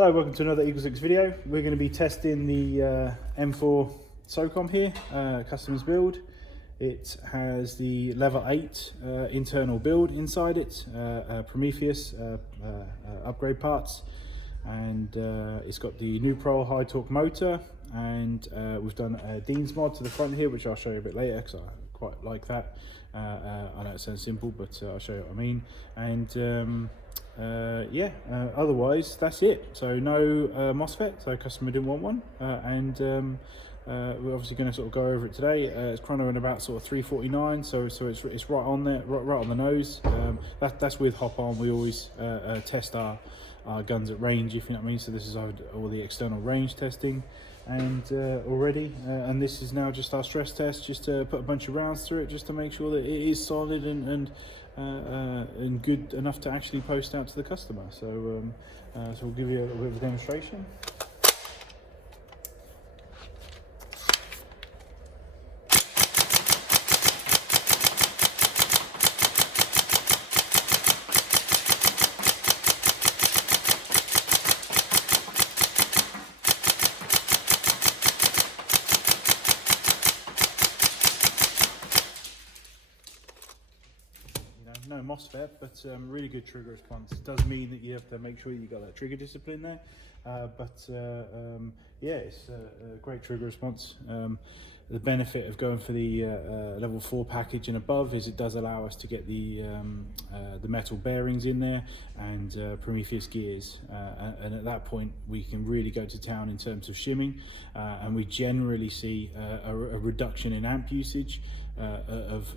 Hello, welcome to another Eagle 6 video. We're going to be testing the M4 Socom here, customer's build. It has the level 8 internal build inside it, Prometheus upgrade parts, and it's got the Nuprol high torque motor, and we've done a Dean's mod to the front here, which I'll show you a bit later because I quite like that. I know it sounds simple, but I'll show you what I mean. And otherwise that's it. So no MOSFET, so customer didn't want one, we're obviously going to sort of go over it today. It's chronoing about sort of 349, so it's right on there, right on the nose. That's with hop on. We always test our guns at range, if you know what I mean. So this is all the external range testing, and and this is now just our stress test, just to put a bunch of rounds through it, just to make sure that it is solid and good enough to actually post out to the customer. So we'll give you a bit of a demonstration. No MOSFET, but really good trigger response. It does mean that you have to make sure you got that trigger discipline there, yeah, it's a great trigger response. The benefit of going for the level 4 package and above is it does allow us to get the metal bearings in there and Prometheus gears, and at that point we can really go to town in terms of shimming, and we generally see a reduction in amp usage of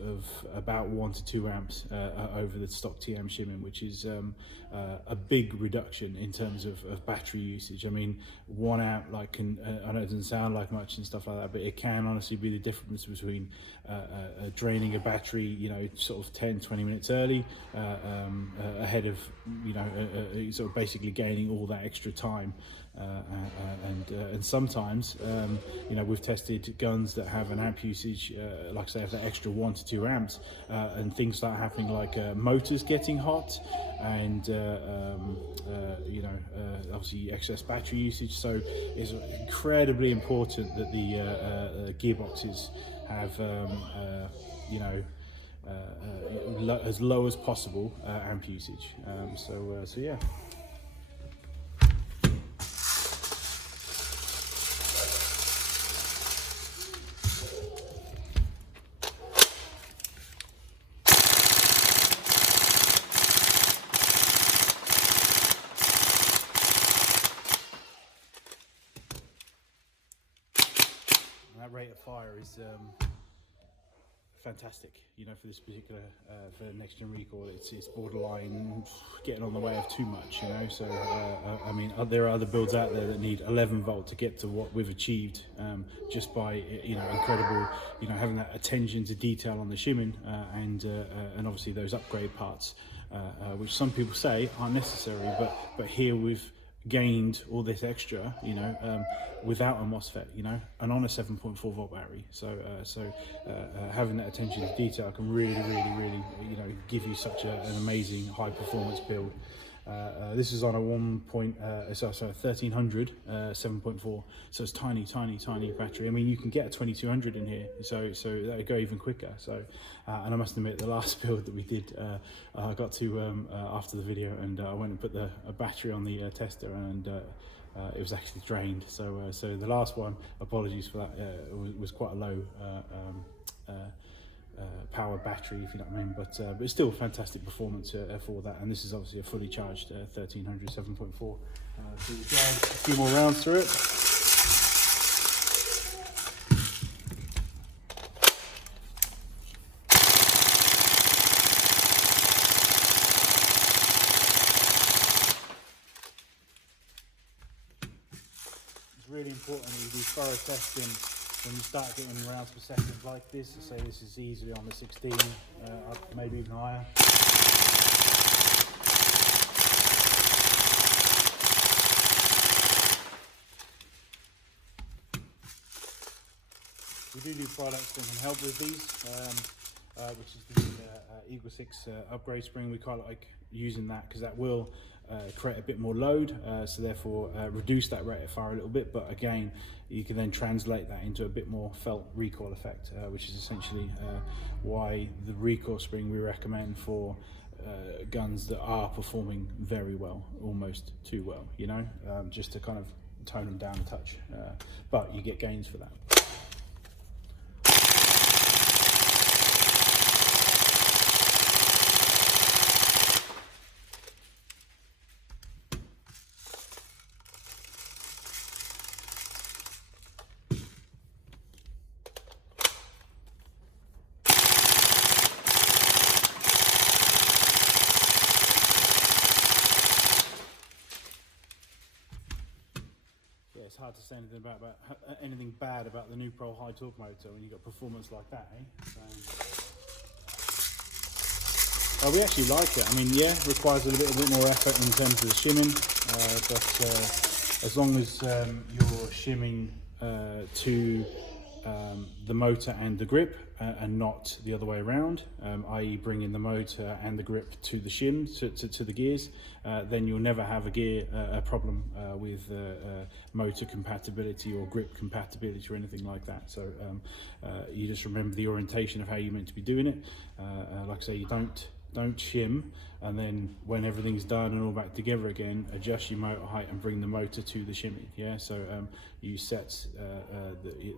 about 1 to 2 amps over the stock TM shimming, which is a big reduction in terms of battery usage. I mean, 1 amp, like, I know it doesn't sound like much and stuff like that, but it can honestly be the difference between draining a battery, you know, sort of 10-20 minutes early, ahead of, you know, sort of basically gaining all that extra time. And sometimes, you know, we've tested guns that have an amp usage, like I say, have that extra 1 to 2 amps, and things start happening, like motors getting hot, and you know, obviously excess battery usage. So it's incredibly important that the gearboxes have, you know, as low as possible amp usage. So yeah. That rate of fire is fantastic, you know, for this particular for next gen recoil. It's borderline getting on the way of too much, you know. So I mean, there are other builds out there that need 11 volt to get to what we've achieved, just by, you know, incredible, you know, having that attention to detail on the shimming, and obviously those upgrade parts, which some people say aren't necessary, but here we've gained all this extra, you know, without a MOSFET, you know, and on a 7.4 volt battery. So having that attention to detail can really, you know, give you such an amazing high performance build. This is on a 1300 7.4, so it's tiny battery. I mean, you can get a 2200 in here, so that would go even quicker. So and I must admit, the last build that we did, I got to after the video, and I went and put a battery on the tester, and it was actually drained. So the last one, apologies for that, was quite a low power battery, if you know what I mean, but it's still fantastic performance for that. And this is obviously a fully charged 1300 7.4. So we'll drive a few more rounds through it. It's really important that you do thorough testing when you start getting rounds per second like this. So say this is easily on the 16, up maybe even higher. We do products that can help with these, which is the Eagle 6 upgrade spring. We quite like using that because that will create a bit more load, so therefore reduce that rate of fire a little bit, but again you can then translate that into a bit more felt recoil effect, which is essentially why the recoil spring we recommend for guns that are performing very well, almost too well, you know, just to kind of tone them down a touch, but you get gains for that. It's hard to say anything bad about the Nuprol high torque motor when you've got performance like that, eh? So, we actually like it. I mean, yeah, it requires a little bit more effort in terms of the shimming, but as long as you're shimming to the motor and the grip and not the other way around, i.e. bringing the motor and the grip to the shim, to the gears, then you'll never have a problem with motor compatibility or grip compatibility or anything like that. So you just remember the orientation of how you're meant to be doing it. Like I say, you don't shim, and then when everything's done and all back together again, adjust your motor height and bring the motor to the shimming. Yeah, so you set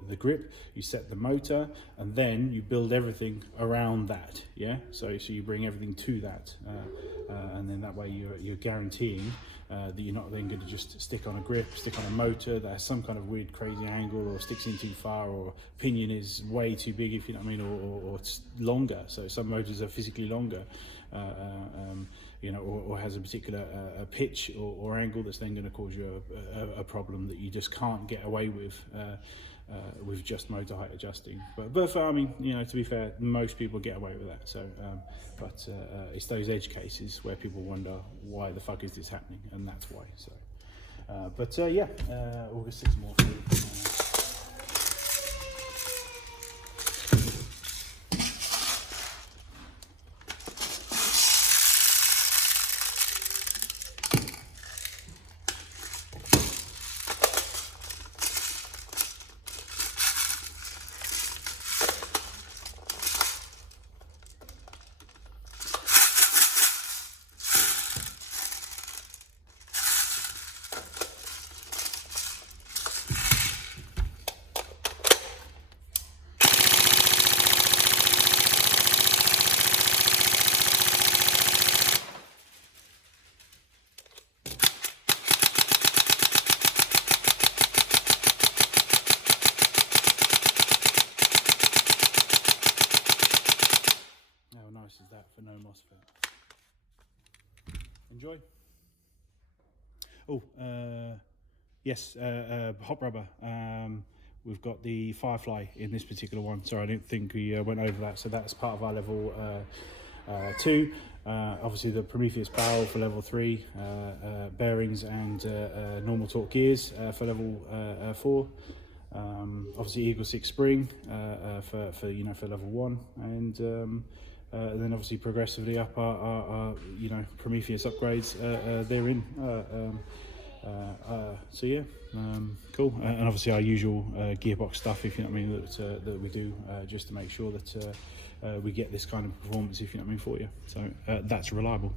the grip, you set the motor, and then you build everything around that. Yeah, so you bring everything to that, and then that way you're guaranteeing that you're not then going to just stick on a grip, stick on a motor that has some kind of weird crazy angle, or sticks in too far, or pinion is way too big, if you know what I mean, or it's longer. So some motors are physically longer, you know, or has a particular pitch or angle that's then going to cause you a problem that you just can't get away with just motor height adjusting. But for, I mean, you know, to be fair, most people get away with that. So, but it's those edge cases where people wonder why the fuck is this happening, and that's why. So, but yeah, August 6 more. Is that for no MOSFET? Enjoy. Oh, yes, hot rubber. We've got the Firefly in this particular one. Sorry, I didn't think we went over that. So that's part of our level 2. Obviously the Prometheus barrel for level 3, bearings and normal torque gears for level 4. Obviously Eagle 6 spring for you know, for level 1, and then obviously progressively up our you know, Prometheus upgrades therein. So yeah, cool. And obviously our usual gearbox stuff, if you know what I mean, that we do just to make sure that we get this kind of performance, if you know what I mean, for you. So that's reliable.